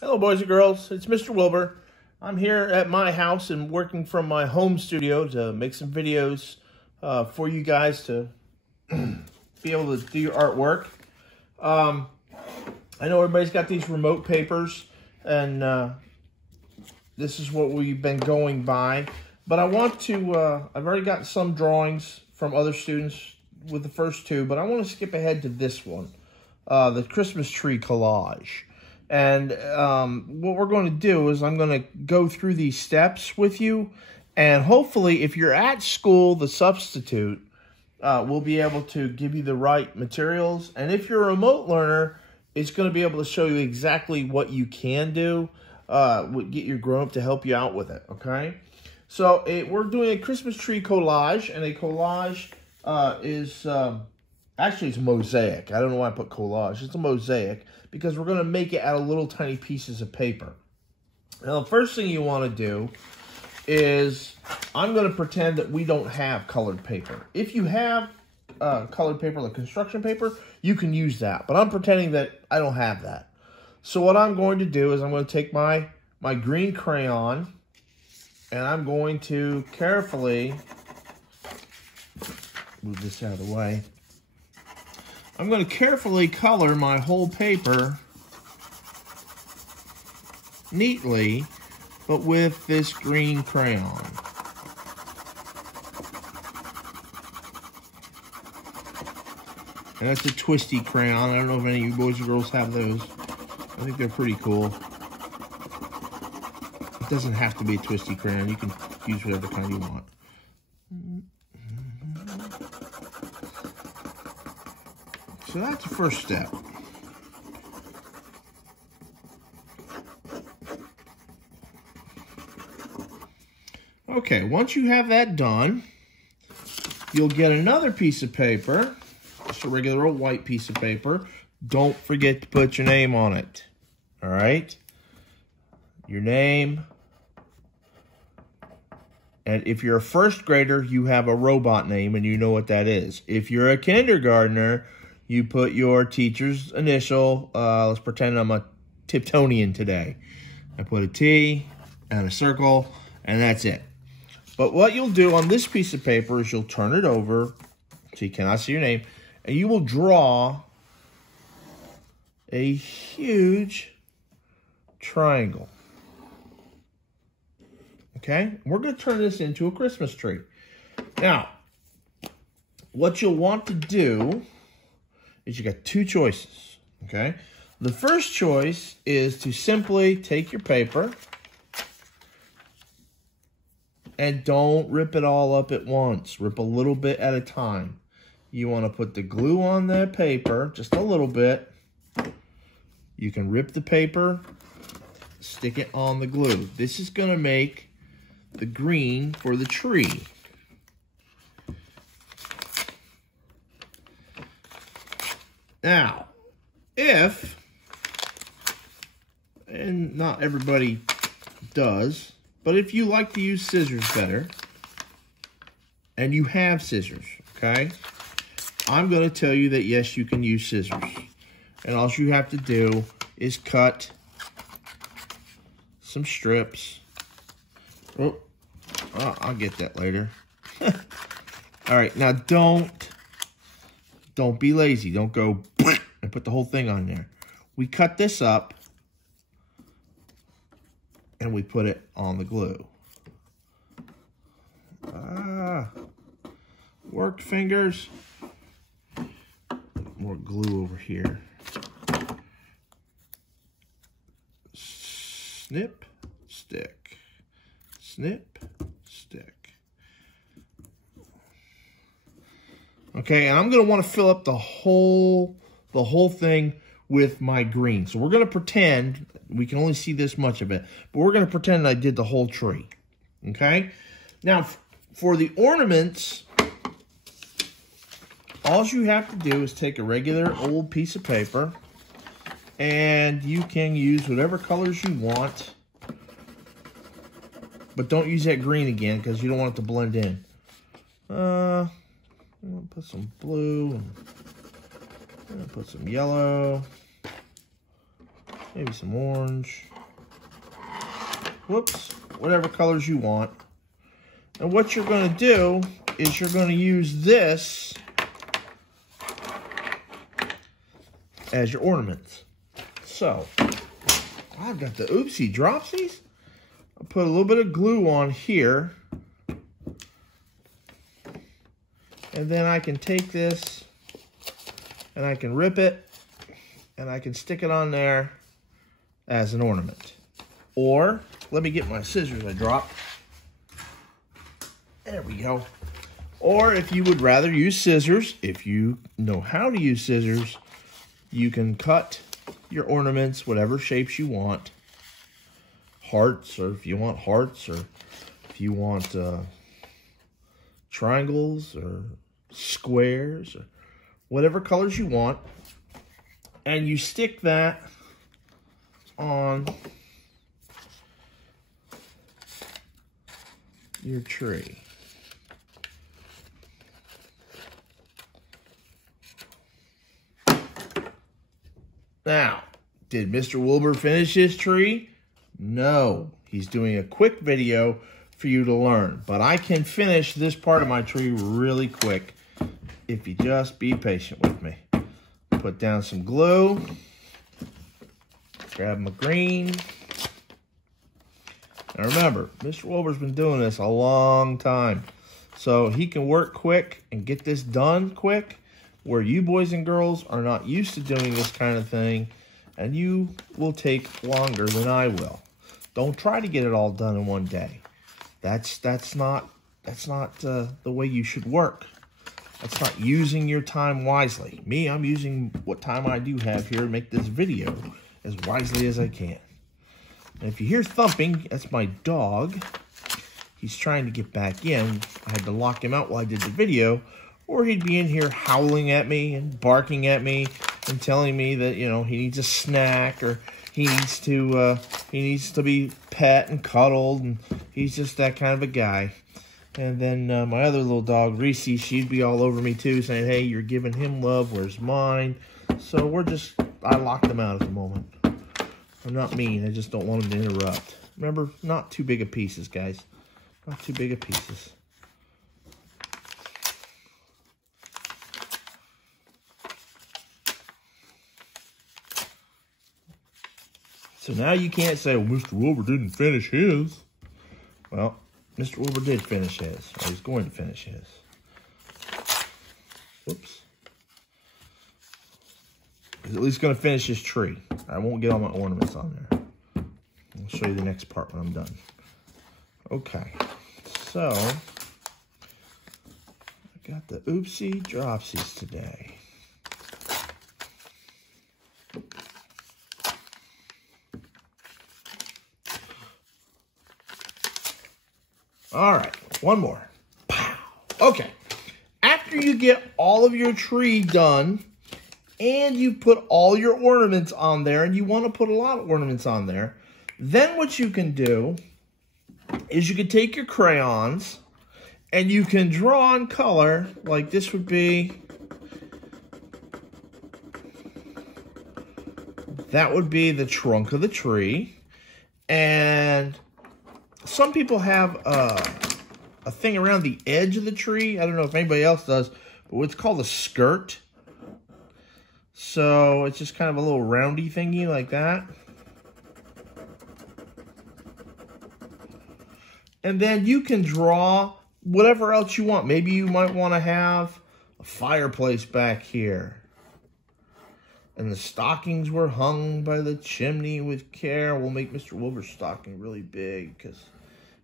Hello, boys and girls. It's Mr. Wilbur. I'm here at my house and working from my home studio to make some videos for you guys to be able to do your artwork. I know everybody's got these remote papers, and this is what we've been going by. But I want to, I've already got some drawings from other students with the first two, but I want to skip ahead to this one, the Christmas tree collage. And what we're going to do is I'm going to go through these steps with you. And hopefully, if you're at school, the substitute will be able to give you the right materials. And if you're a remote learner, it's going to be able to show you exactly what you can do. Get your grown-up to help you out with it, okay? So we're doing a Christmas tree collage. And a collage is... actually, it's a mosaic. I don't know why I put collage. It's a mosaic because we're going to make it out of little tiny pieces of paper. Now, the first thing you want to do is I'm going to pretend that we don't have colored paper. If you have colored paper, like construction paper, you can use that. But I'm pretending that I don't have that. So what I'm going to do is I'm going to take my green crayon and I'm going to carefully move this out of the way. I'm going to carefully color my whole paper neatly, but with this green crayon. And that's a twisty crayon. I don't know if any of you boys or girls have those. I think they're pretty cool. It doesn't have to be a twisty crayon. You can use whatever kind you want. So that's the first step. Okay, once you have that done, you'll get another piece of paper, just a regular old white piece of paper. Don't forget to put your name on it, all right? Your name. And if you're a first grader, you have a robot name and you know what that is. If you're a kindergartner, you put your teacher's initial. Let's pretend I'm a Tiptonian today. I put a T and a circle, and that's it. But what you'll do on this piece of paper is you'll turn it over so you cannot see your name, and you will draw a huge triangle. Okay? We're going to turn this into a Christmas tree. Now, what you'll want to do is you got two choices, okay? The first choice is to simply take your paper and don't rip it all up at once. Rip a little bit at a time. You want to put the glue on the paper, just a little bit. You can rip the paper, stick it on the glue. This is going to make the green for the tree. Now, if, and not everybody does, but if you like to use scissors better, and you have scissors, okay, I'm going to tell you that yes, you can use scissors. And all you have to do is cut some strips. Oh, I'll get that later. All right, now don't be lazy. Don't go and put the whole thing on there. We cut this up and we put it on the glue. Work fingers. More glue over here. Snip, stick. Snip, stick. Okay, and I'm going to want to fill up the whole thing with my green. So we're going to pretend, we can only see this much of it, but we're going to pretend I did the whole tree. Okay? Now, for the ornaments, all you have to do is take a regular old piece of paper, and you can use whatever colors you want, but don't use that green again because you don't want it to blend in. I'm going to put some blue and put some yellow. maybe some orange. Whoops, whatever colors you want. And what you're going to do is you're going to use this as your ornaments. So, I've got the Oopsie Dropsies. I'll put a little bit of glue on here. And then I can take this and I can rip it and I can stick it on there as an ornament. Or, let me get my scissors I dropped. There we go. Or if you would rather use scissors, if you know how to use scissors, you can cut your ornaments whatever shapes you want. Hearts, or if you want hearts, or if you want triangles or squares, or whatever colors you want. And you stick that on your tree. Now, did Mr. Wilbur finish his tree? No, he's doing a quick video for you to learn. But I can finish this part of my tree really quick if you just be patient with me. Put down some glue. Grab my green. And remember, Mr. Wilbur's been doing this a long time. So he can work quick and get this done quick, where you boys and girls are not used to doing this kind of thing, and you will take longer than I will. Don't try to get it all done in one day. That's not the way you should work. That's not using your time wisely. Me, I'm using what time I do have here to make this video as wisely as I can. And if you hear thumping, that's my dog. He's trying to get back in. I had to lock him out while I did the video, or he'd be in here howling at me and barking at me and telling me that, you know, he needs a snack, or he needs to be pet and cuddled, and he's just that kind of a guy. And then my other little dog, Reese, she'd be all over me too, saying, hey, you're giving him love, where's mine? So I locked them out at the moment. I'm not mean, I just don't want them to interrupt. Remember, not too big of pieces, guys. Not too big of pieces. So now you can't say, well, Mr. Wilbur didn't finish his. Well, Mr. Wilbur did finish his. Or he's going to finish his. Whoops. He's at least going to finish his tree. I won't get all my ornaments on there. I'll show you the next part when I'm done. Okay. So, I got the Oopsie Dropsies today. All right, one more. Pow. Okay, after you get all of your tree done and you put all your ornaments on there, and you want to put a lot of ornaments on there, then what you can do is you can take your crayons and you can draw in color, like this would be, that would be the trunk of the tree. And some people have a thing around the edge of the tree. I don't know if anybody else does, but it's called a skirt. So it's just kind of a little roundy thingy like that. And then you can draw whatever else you want. Maybe you might want to have a fireplace back here. And the stockings were hung by the chimney with care. We'll make Mr. Wilbur's stocking really big because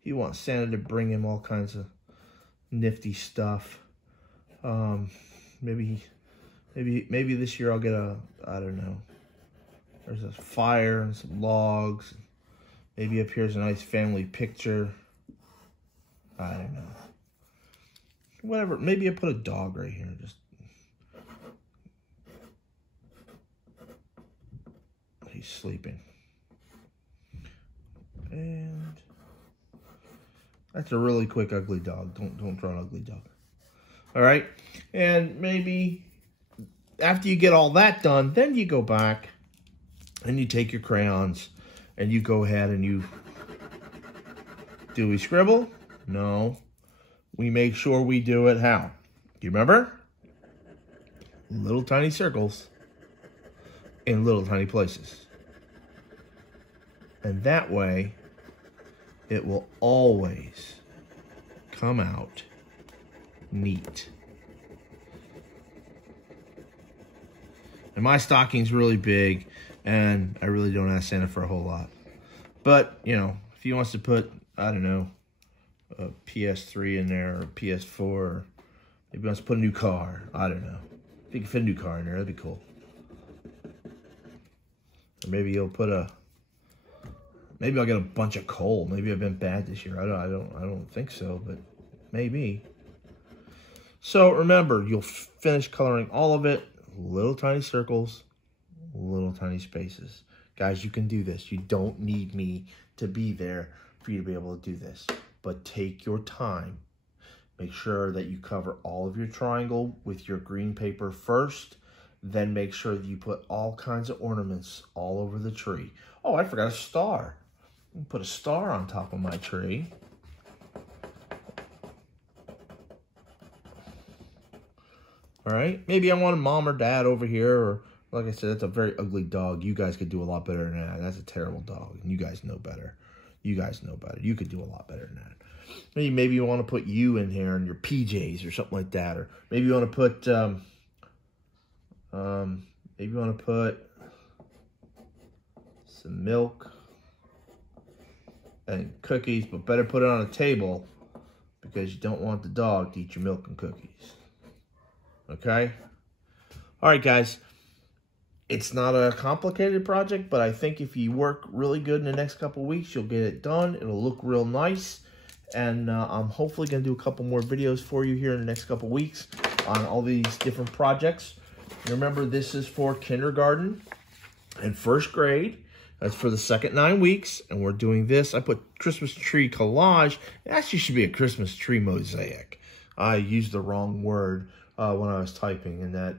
he wants Santa to bring him all kinds of nifty stuff. Maybe this year I'll get I don't know. There's a fire and some logs. Maybe up here's a nice family picture. I don't know. Whatever. Maybe I put a dog right here. Just he's sleeping. And that's a really quick ugly dog. Don't draw an ugly dog. All right. And maybe after you get all that done, then you go back And you take your crayons and you go ahead and you, do we scribble? No. We make sure we do it how? Do you remember? Little tiny circles in little tiny places. And that way, it will always come out neat. And my stocking's really big, and I really don't ask Santa for a whole lot. But, you know, if he wants to put, I don't know, a PS3 in there, or a PS4, or maybe he wants to put a new car, I don't know. If he can fit a new car in there, that'd be cool. Or maybe he'll put a, maybe I'll get a bunch of coal. Maybe I've been bad this year. I don't think so, but maybe. So remember, you'll finish coloring all of it. Little tiny circles, little tiny spaces. Guys, you can do this. You don't need me to be there for you to be able to do this. But take your time. Make sure that you cover all of your triangle with your green paper first. Then make sure that you put all kinds of ornaments all over the tree. Oh, I forgot a star. Put a star on top of my tree. All right, maybe I want a mom or dad over here, or like I said, that's a very ugly dog. You guys could do a lot better than that. That's a terrible dog, and you guys know better. You guys know better. You could do a lot better than that. Maybe you want to put you in here in your PJs or something like that, or maybe you want to put, maybe you want to put some milk and cookies, but better put it on a table because you don't want the dog to eat your milk and cookies. Okay? All right, guys. It's not a complicated project, but I think if you work really good in the next couple weeks, you'll get it done. It'll look real nice. And I'm hopefully going to do a couple more videos for you here in the next couple weeks on all these different projects. Remember, this is for kindergarten and first grade. That's for the second 9 weeks. And we're doing this. I put Christmas tree collage. It actually should be a Christmas tree mosaic. I used the wrong word when I was typing, and that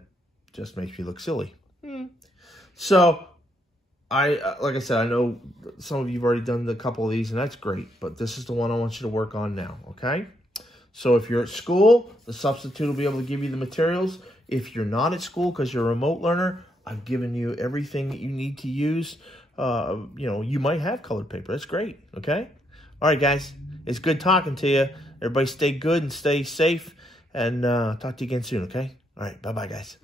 just makes me look silly. So, like I said, I know some of you have already done a couple of these, and that's great. But this is the one I want you to work on now, okay? So if you're at school, the substitute will be able to give you the materials. If you're not at school because you're a remote learner, I've given you everything that you need to use. You know, you might have colored paper. That's great, okay? All right, guys. It's good talking to you. Everybody stay good and stay safe. And talk to you again soon, okay? All right, bye-bye, guys.